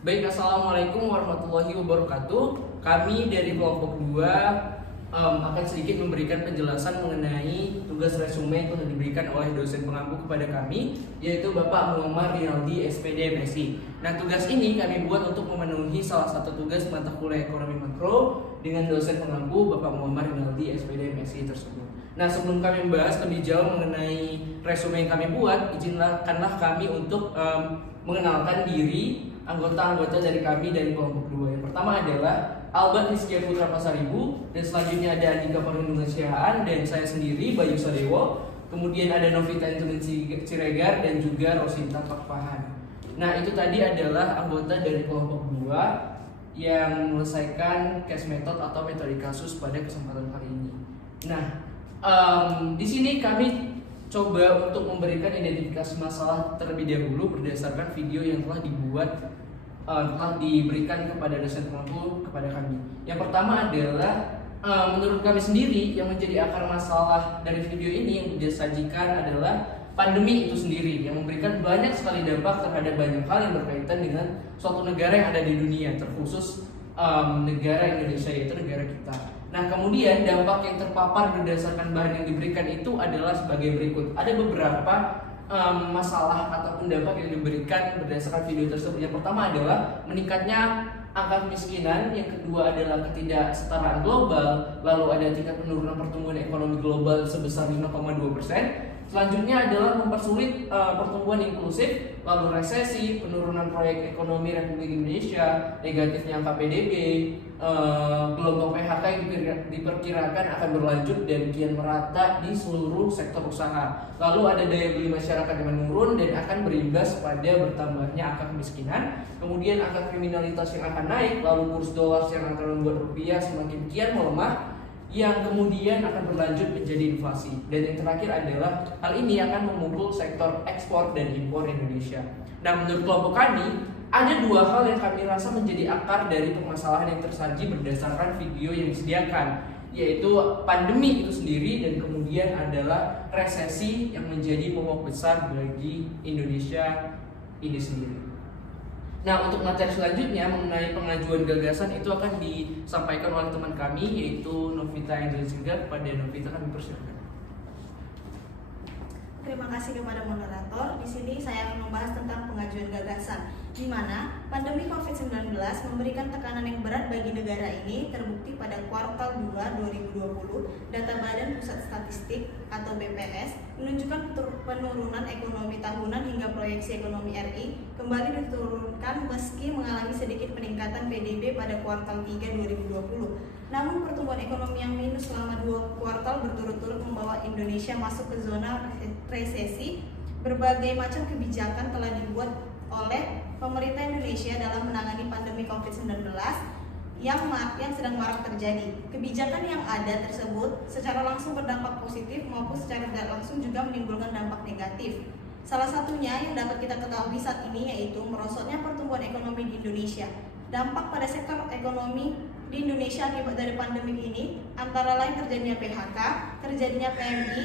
Baik, Assalamualaikum warahmatullahi wabarakatuh. Kami dari kelompok 2 akan sedikit memberikan penjelasan mengenai tugas resume yang telah diberikan oleh dosen pengampu kepada kami, yaitu Bapak Muhammad Rinaldi, SPD, MSI. Nah, tugas ini kami buat untuk memenuhi salah satu tugas mata kuliah ekonomi makro dengan dosen pengampu Bapak Muhammad Rinaldi, SPD, MSI tersebut. Nah, sebelum kami membahas lebih jauh mengenai resume yang kami buat, izinkanlah kami untuk mengenalkan diri anggota-anggota dari kami dari kelompok 2. Yang pertama adalah Albert Rizky Putra Pasaribu, dan selanjutnya ada Andika Perlindungan Siahaan, dan saya sendiri Bayu Sadewo. Kemudian ada Novita Intumin Ciregar dan juga Rosinta Pakpahan. Nah, itu tadi adalah anggota dari kelompok 2 yang menyelesaikan case method atau metode kasus pada kesempatan kali ini. Nah, di sini kami coba untuk memberikan identifikasi masalah terlebih dahulu berdasarkan video yang telah diberikan kepada dosen pengampu kepada kami. Yang pertama adalah menurut kami sendiri yang menjadi akar masalah dari video ini yang disajikan adalah pandemi itu sendiri yang memberikan banyak sekali dampak terhadap banyak hal yang berkaitan dengan suatu negara yang ada di dunia, terkhusus negara Indonesia, yaitu negara kita. Nah, kemudian dampak yang terpapar berdasarkan bahan yang diberikan itu adalah sebagai berikut. Ada beberapa masalah ataupun dampak yang diberikan berdasarkan video tersebut. Yang pertama adalah meningkatnya angka kemiskinan, yang kedua adalah ketidaksetaraan global, lalu ada tingkat penurunan pertumbuhan ekonomi global sebesar 5,2%. Selanjutnya adalah mempersulit pertumbuhan inklusif, lalu resesi, penurunan proyek ekonomi Republik Indonesia, negatifnya angka PDB, gelombang PHK yang diperkirakan akan berlanjut dan kian merata di seluruh sektor usaha. Lalu ada daya beli masyarakat yang menurun dan akan berimbas pada bertambahnya angka kemiskinan. Kemudian angka kriminalitas yang akan naik, lalu kurs dolar yang akan membuat rupiah semakin kian melemah, yang kemudian akan berlanjut menjadi inflasi. Dan yang terakhir adalah hal ini akan memukul sektor ekspor dan impor Indonesia. Nah, menurut kelompok kami, ada dua hal yang kami rasa menjadi akar dari permasalahan yang tersaji berdasarkan video yang disediakan, yaitu pandemi itu sendiri dan kemudian adalah resesi yang menjadi momok besar bagi Indonesia ini sendiri. Nah, untuk materi selanjutnya mengenai pengajuan gagasan itu akan disampaikan oleh teman kami, yaitu Novita Ciregar. Kepada Novita kami persilakan. Terima kasih kepada moderator. Di sini saya akan membahas tentang pengajuan gagasan, di mana pandemi COVID-19 memberikan tekanan yang berat bagi negara ini, terbukti pada kuartal 2 2020. Data Badan Pusat Statistik atau BPS menunjukkan penurunan ekonomi tahunan hingga proyeksi ekonomi RI kembali diturunkan meski mengalami sedikit peningkatan PDB pada kuartal 3 2020. Namun pertumbuhan ekonomi yang minus selama 2 kuartal berturut-turut membawa Indonesia masuk ke zona resesi. Berbagai macam kebijakan telah dibuat oleh pemerintah Indonesia dalam menangani pandemi COVID-19 yang sedang marak terjadi. Kebijakan yang ada tersebut secara langsung berdampak positif maupun secara tidak langsung juga menimbulkan dampak negatif. Salah satunya yang dapat kita ketahui saat ini yaitu merosotnya pertumbuhan ekonomi di Indonesia. Dampak pada sektor ekonomi di Indonesia akibat dari pandemi ini antara lain terjadinya PHK, terjadinya PMI,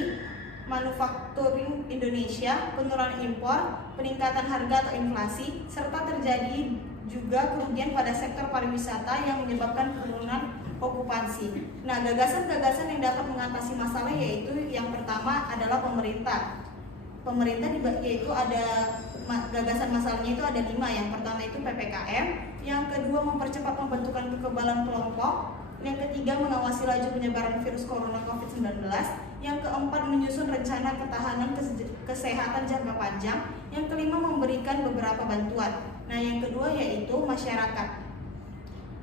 manufakturing Indonesia, penurunan impor, peningkatan harga atau inflasi, serta terjadi juga kerugian pada sektor pariwisata yang menyebabkan penurunan okupansi. Nah, gagasan-gagasan yang dapat mengatasi masalah yaitu yang pertama adalah pemerintah yaitu ada gagasan masalahnya itu ada 5. Yang pertama itu PPKM, yang kedua mempercepat pembentukan kekebalan kelompok, yang ketiga mengawasi laju penyebaran virus corona COVID-19, yang keempat menyusun rencana ketahanan kesehatan jangka panjang, yang kelima memberikan beberapa bantuan. Nah, yang kedua yaitu masyarakat.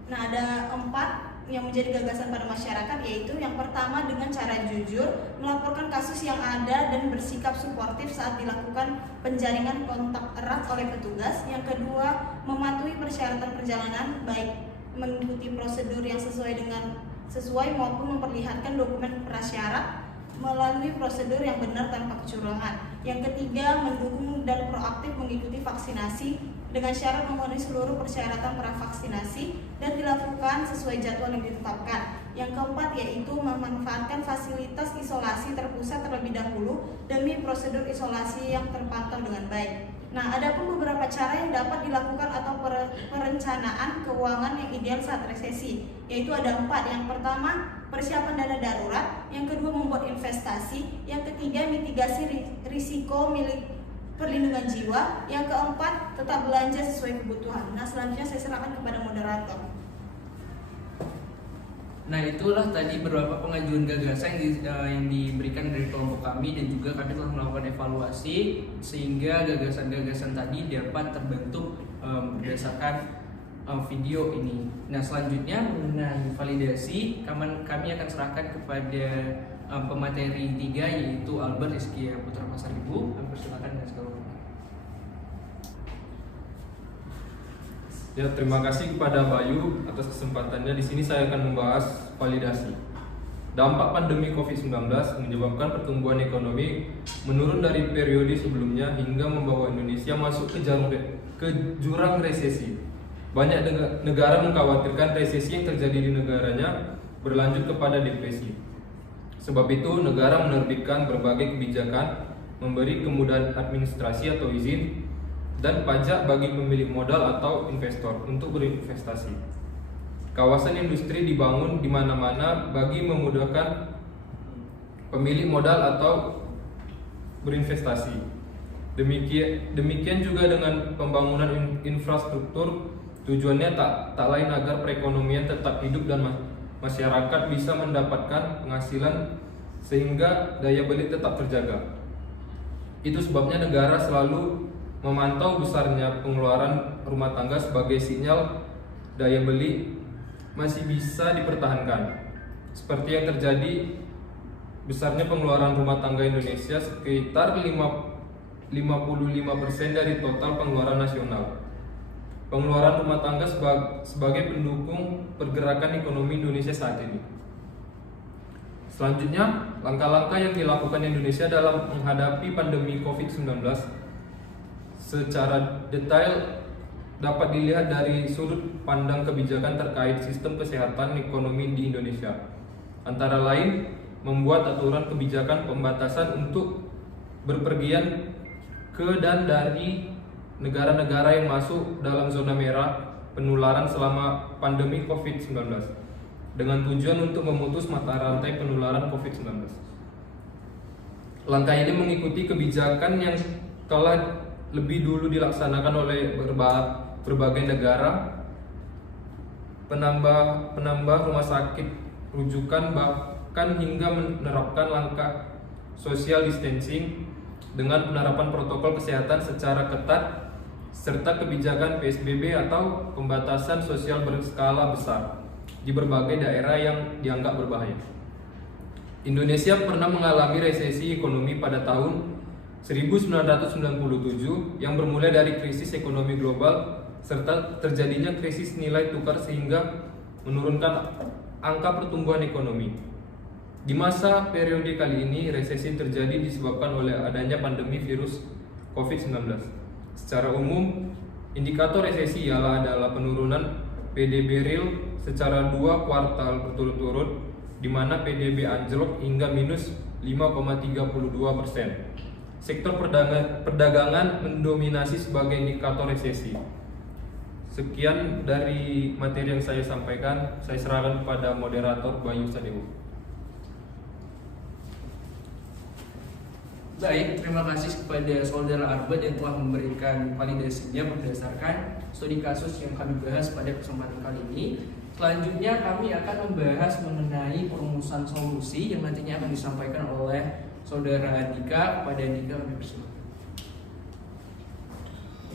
Nah, ada 4 yang menjadi gagasan pada masyarakat, yaitu yang pertama dengan cara jujur melaporkan kasus yang ada dan bersikap suportif saat dilakukan penjaringan kontak erat oleh petugas. Yang kedua, mematuhi persyaratan perjalanan baik mengikuti prosedur yang sesuai maupun memperlihatkan dokumen prasyarat melalui prosedur yang benar tanpa kecurangan. Yang ketiga, mendukung dan proaktif mengikuti vaksinasi dengan syarat memenuhi seluruh persyaratan pravaksinasi dan dilakukan sesuai jadwal yang ditetapkan. Yang keempat yaitu memanfaatkan fasilitas isolasi terpusat terlebih dahulu demi prosedur isolasi yang terpantau dengan baik. Nah, ada pun beberapa cara yang dapat dilakukan atau perencanaan keuangan yang ideal saat resesi, yaitu ada 4. Yang pertama, persiapan dana darurat. Yang kedua, membuat investasi. Yang ketiga, mitigasi risiko milik perlindungan jiwa. Yang keempat, tetap belanja sesuai kebutuhan. Nah, selanjutnya saya serahkan kepada moderator. Nah, itulah tadi beberapa pengajuan gagasan yang diberikan dari kelompok kami, dan juga kami telah melakukan evaluasi sehingga gagasan-gagasan tadi dapat terbentuk berdasarkan video ini. Nah, selanjutnya mengenai validasi, kami akan serahkan kepada pemateri 3, yaitu Albert Rizky Putra Pasaribu. Kami persilakan dengan segala hormat. Ya, terima kasih kepada Bayu atas kesempatannya. Di sini saya akan membahas validasi. Dampak pandemi COVID-19 menyebabkan pertumbuhan ekonomi menurun dari periode sebelumnya hingga membawa Indonesia masuk ke jurang resesi. Banyak negara mengkhawatirkan resesi yang terjadi di negaranya berlanjut kepada depresi. Sebab itu, negara menerbitkan berbagai kebijakan, memberi kemudahan administrasi atau izin, dan pajak bagi pemilik modal atau investor untuk berinvestasi. Kawasan industri dibangun di mana-mana bagi memudahkan pemilik modal atau berinvestasi. Demikian juga dengan pembangunan infrastruktur, tujuannya tak lain agar perekonomian tetap hidup dan masyarakat bisa mendapatkan penghasilan sehingga daya beli tetap terjaga. Itu sebabnya negara selalu memantau besarnya pengeluaran rumah tangga sebagai sinyal daya beli masih bisa dipertahankan. Seperti yang terjadi, besarnya pengeluaran rumah tangga Indonesia sekitar 55% dari total pengeluaran nasional. Pengeluaran rumah tangga sebagai pendukung pergerakan ekonomi Indonesia saat ini. Selanjutnya, langkah-langkah yang dilakukan Indonesia dalam menghadapi pandemi COVID-19 secara detail dapat dilihat dari sudut pandang kebijakan terkait sistem kesehatan ekonomi di Indonesia. Antara lain, membuat aturan kebijakan pembatasan untuk berpergian ke dan dari negara-negara yang masuk dalam zona merah penularan selama pandemi COVID-19 dengan tujuan untuk memutus mata rantai penularan COVID-19. Langkah ini mengikuti kebijakan yang telah lebih dulu dilaksanakan oleh berbagai negara, penambah rumah sakit rujukan, bahkan hingga menerapkan langkah social distancing dengan penerapan protokol kesehatan secara ketat serta kebijakan PSBB atau pembatasan sosial berskala besar di berbagai daerah yang dianggap berbahaya. Indonesia pernah mengalami resesi ekonomi pada tahun 1997 yang bermula dari krisis ekonomi global serta terjadinya krisis nilai tukar sehingga menurunkan angka pertumbuhan ekonomi. Di masa periode kali ini, resesi terjadi disebabkan oleh adanya pandemi virus COVID-19. Secara umum, indikator resesi adalah penurunan PDB real secara 2 kuartal berturut-turut, di mana PDB anjlok hingga minus 5,32%. Sektor perdagangan mendominasi sebagai indikator resesi. Sekian dari materi yang saya sampaikan. Saya serahkan kepada moderator Bayu Sadewo. Baik, terima kasih kepada Saudara Albert yang telah memberikan validasinya berdasarkan studi kasus yang kami bahas pada kesempatan kali ini. Selanjutnya kami akan membahas mengenai perumusan solusi yang nantinya akan disampaikan oleh Saudara Dika. Kepada Dika kami persilakan.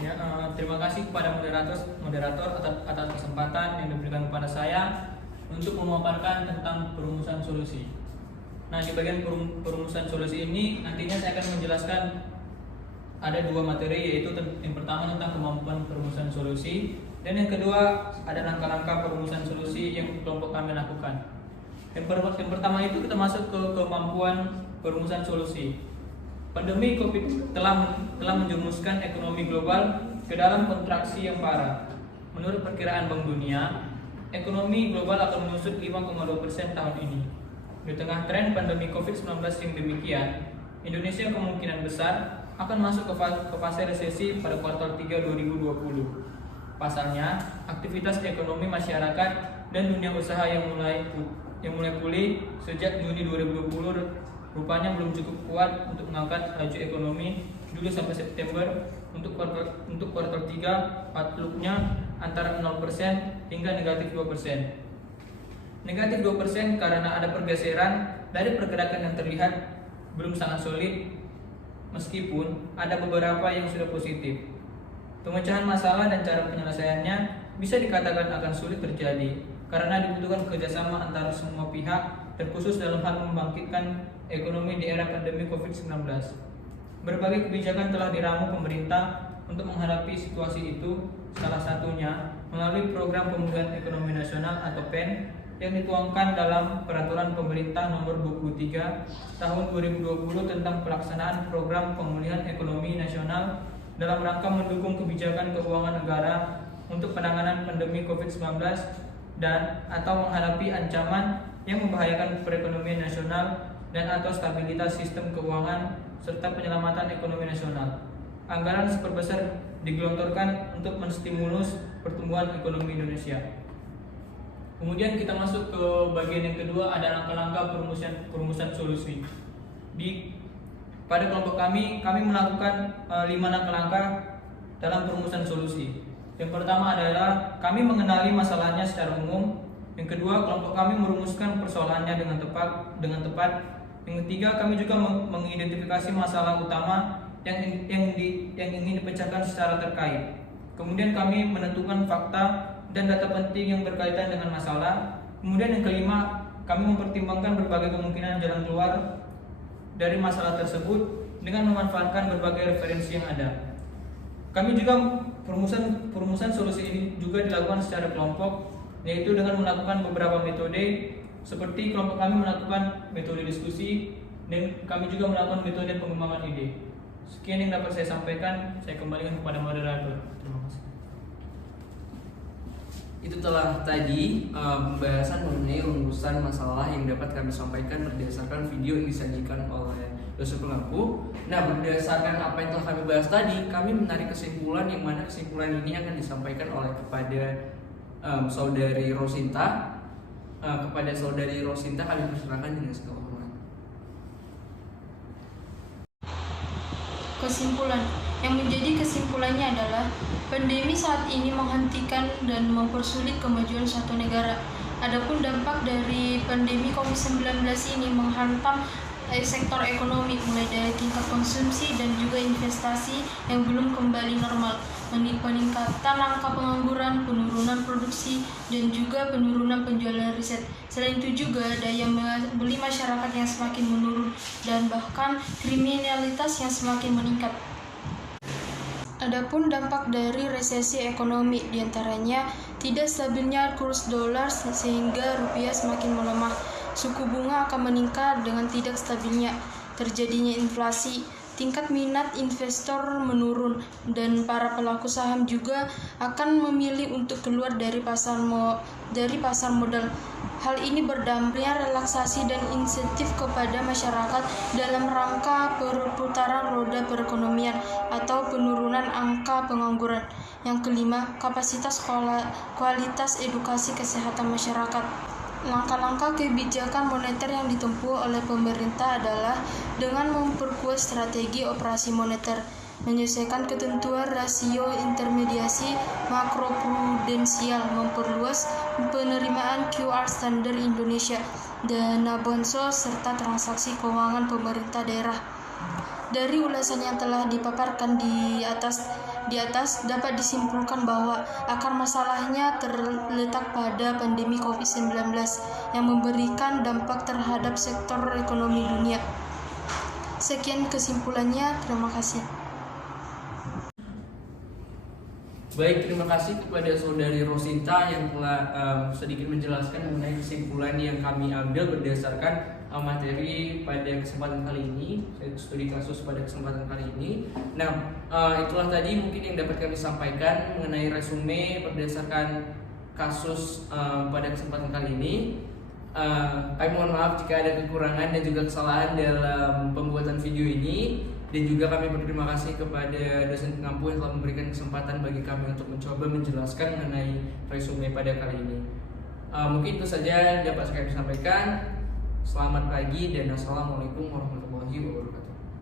Ya, terima kasih kepada moderator atas kesempatan yang diberikan kepada saya untuk memaparkan tentang perumusan solusi. Nah, di bagian perumusan solusi ini nantinya saya akan menjelaskan ada 2 materi, yaitu yang pertama tentang kemampuan perumusan solusi, dan yang kedua ada langkah-langkah perumusan solusi yang kelompok kami lakukan. Yang pertama itu kita masuk ke kemampuan perumusan solusi. Pandemi COVID telah menjerumuskan ekonomi global ke dalam kontraksi yang parah. Menurut perkiraan Bank Dunia, ekonomi global akan menyusut 5,2% tahun ini. Di tengah tren pandemi COVID-19 yang demikian, Indonesia kemungkinan besar akan masuk ke fase resesi pada kuartal 3 2020. pasalnya aktivitas ekonomi masyarakat dan dunia usaha yang mulai pulih sejak Juni 2020 rupanya belum cukup kuat untuk mengangkat laju ekonomi Juli sampai September. Untuk kuartal 3 outlook-nya antara 0% hingga negatif 2%. Negatif 2% karena ada pergeseran dari pergerakan yang terlihat belum sangat solid, meskipun ada beberapa yang sudah positif. Pemecahan masalah dan cara penyelesaiannya bisa dikatakan akan sulit terjadi karena dibutuhkan kerjasama antara semua pihak, terkhusus dalam hal membangkitkan ekonomi di era pandemi COVID-19. Berbagai kebijakan telah diramu pemerintah untuk menghadapi situasi itu, salah satunya melalui Program Pemulihan Ekonomi Nasional atau PEN yang dituangkan dalam Peraturan Pemerintah Nomor 23 Tahun 2020 tentang pelaksanaan Program Pemulihan Ekonomi Nasional dalam rangka mendukung kebijakan keuangan negara untuk penanganan pandemi COVID-19 dan atau menghadapi ancaman yang membahayakan perekonomian nasional dan atau stabilitas sistem keuangan serta penyelamatan ekonomi nasional. Anggaran seperbesar digelontorkan untuk menstimulus pertumbuhan ekonomi Indonesia. Kemudian kita masuk ke bagian yang kedua, ada langkah-langkah perumusan solusi. Pada kelompok kami melakukan 5 langkah-langkah dalam perumusan solusi. Yang pertama adalah kami mengenali masalahnya secara umum. Yang kedua, kelompok kami merumuskan persoalannya dengan tepat. Yang ketiga, kami juga mengidentifikasi masalah utama yang ingin dipecahkan secara terkait. Kemudian kami menentukan fakta dan data penting yang berkaitan dengan masalah. Kemudian yang kelima, kami mempertimbangkan berbagai kemungkinan jalan keluar dari masalah tersebut dengan memanfaatkan berbagai referensi yang ada. Kami juga perumusan solusi ini juga dilakukan secara kelompok, yaitu dengan melakukan beberapa metode. Seperti kelompok kami melakukan metode diskusi dan kami juga melakukan metode pengembangan ide. Sekian yang dapat saya sampaikan, saya kembalikan kepada moderator. Terima kasih. Itu telah tadi pembahasan mengenai rumusan masalah yang dapat kami sampaikan berdasarkan video yang disajikan oleh dosen pengampu. Nah, berdasarkan apa yang telah kami bahas tadi, kami menarik kesimpulan yang mana kesimpulan ini akan disampaikan oleh kepada saudari Rosinta. Kepada saudari Rosinta kami persilakan dengan segala hormat. Kesimpulan. Yang menjadi kesimpulannya adalah pandemi saat ini menghentikan dan mempersulit kemajuan suatu negara. Adapun dampak dari pandemi COVID-19 ini menghantam sektor ekonomi, mulai dari tingkat konsumsi dan juga investasi yang belum kembali normal, peningkatan angka pengangguran, penurunan produksi, dan juga penurunan penjualan riset. Selain itu juga daya beli masyarakat yang semakin menurun dan bahkan kriminalitas yang semakin meningkat. Adapun dampak dari resesi ekonomi diantaranya tidak stabilnya kurs dolar sehingga rupiah semakin melemah, suku bunga akan meningkat dengan tidak stabilnya terjadinya inflasi, tingkat minat investor menurun, dan para pelaku saham juga akan memilih untuk keluar dari pasar modal. Hal ini berdampaknya relaksasi dan insentif kepada masyarakat dalam rangka perputaran roda perekonomian atau penurunan angka pengangguran. Yang kelima, kualitas edukasi kesehatan masyarakat. Langkah-langkah kebijakan moneter yang ditempuh oleh pemerintah adalah dengan memperkuat strategi operasi moneter, menyesuaikan ketentuan rasio intermediasi makroprudensial, memperluas penerimaan QR standar Indonesia, dana bansos, serta transaksi keuangan pemerintah daerah. Dari ulasan yang telah dipaparkan di atas dapat disimpulkan bahwa akar masalahnya terletak pada pandemi COVID-19 yang memberikan dampak terhadap sektor ekonomi dunia. Sekian kesimpulannya, terima kasih. Baik, terima kasih kepada saudari Rosinta yang telah sedikit menjelaskan mengenai kesimpulan yang kami ambil berdasarkan materi pada kesempatan kali ini, studi kasus pada kesempatan kali ini. Nah, itulah tadi mungkin yang dapat kami sampaikan mengenai resume berdasarkan kasus pada kesempatan kali ini. Kami mohon maaf jika ada kekurangan dan juga kesalahan dalam pembuatan video ini. Dan juga kami berterima kasih kepada dosen pengampu yang telah memberikan kesempatan bagi kami untuk mencoba menjelaskan mengenai resume pada kali ini. Mungkin itu saja dapat saya sampaikan. Selamat pagi dan assalamualaikum warahmatullahi wabarakatuh.